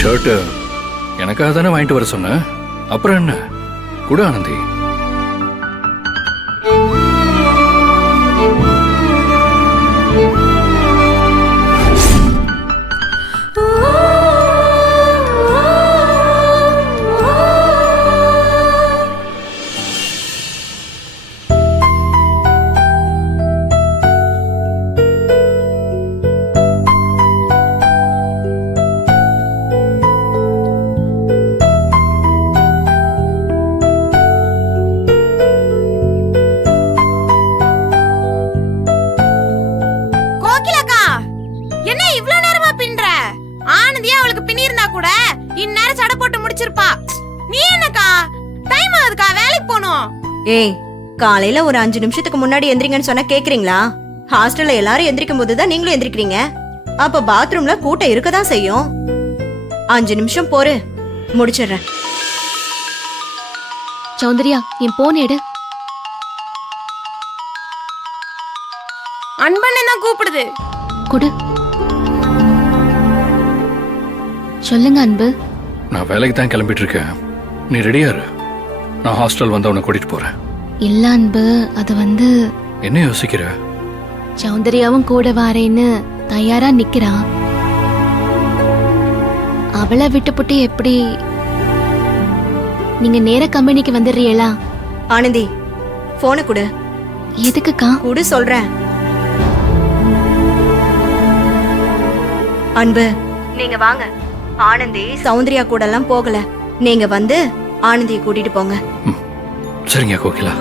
Shirt எனக்காக தானே வாங்கிட்டு வர சொன்ன, அப்புறம் என்ன? கூட ஆனந்தி. ஏய், காலையில ஒரு 5 நிமிஷத்துக்கு முன்னாடி எந்திரிங்கன்னு சொன்னா கேக்குறீங்களா? ஹாஸ்டல்ல எல்லாரும் எந்திரிக்கும் போதுதான் நீங்களும் எந்திரிக்கிறீங்க. அப்ப பாத்ரூம்ல கூட்டம் இருக்கதான் செய்யும். 5 நிமிஷம் போரு, முடிச்சிடுறேன். சௌந்தர்யா, என் போன் எடு. அன்பன் தான் கூப்பிடுது. கொடு. சொல்லுங்க அன்பு. நான் வேலைக்கு தான் கிளம்பிட்டு இருக்கேன், நீ ரெடியா இரு. நான் ஹாஸ்டல் வந்து அவனை கூட்டிட்டு போறேன். இல்ல அன்பு, அது வந்து. என்ன யோசிக்கிற? சௌந்தர்யாவும் கூட வாரேன்னு தயாரா நிக்கிறா. அவளை விட்டுப்புட்டு எப்படி? நீங்க நேர கம்பெனிக்கு வந்துடுறீங்களா? ஆனந்தி, போனை கொடு. எதுக்குக்கா? கொடு சொல்றேன். அன்பு, நீங்க வாங்க. ஆனந்தி சௌந்தர்யா கூட எல்லாம் போகல, நீங்க வந்து ஆனந்தியை கூட்டிட்டு போங்க. சரிங்க கோகிலா.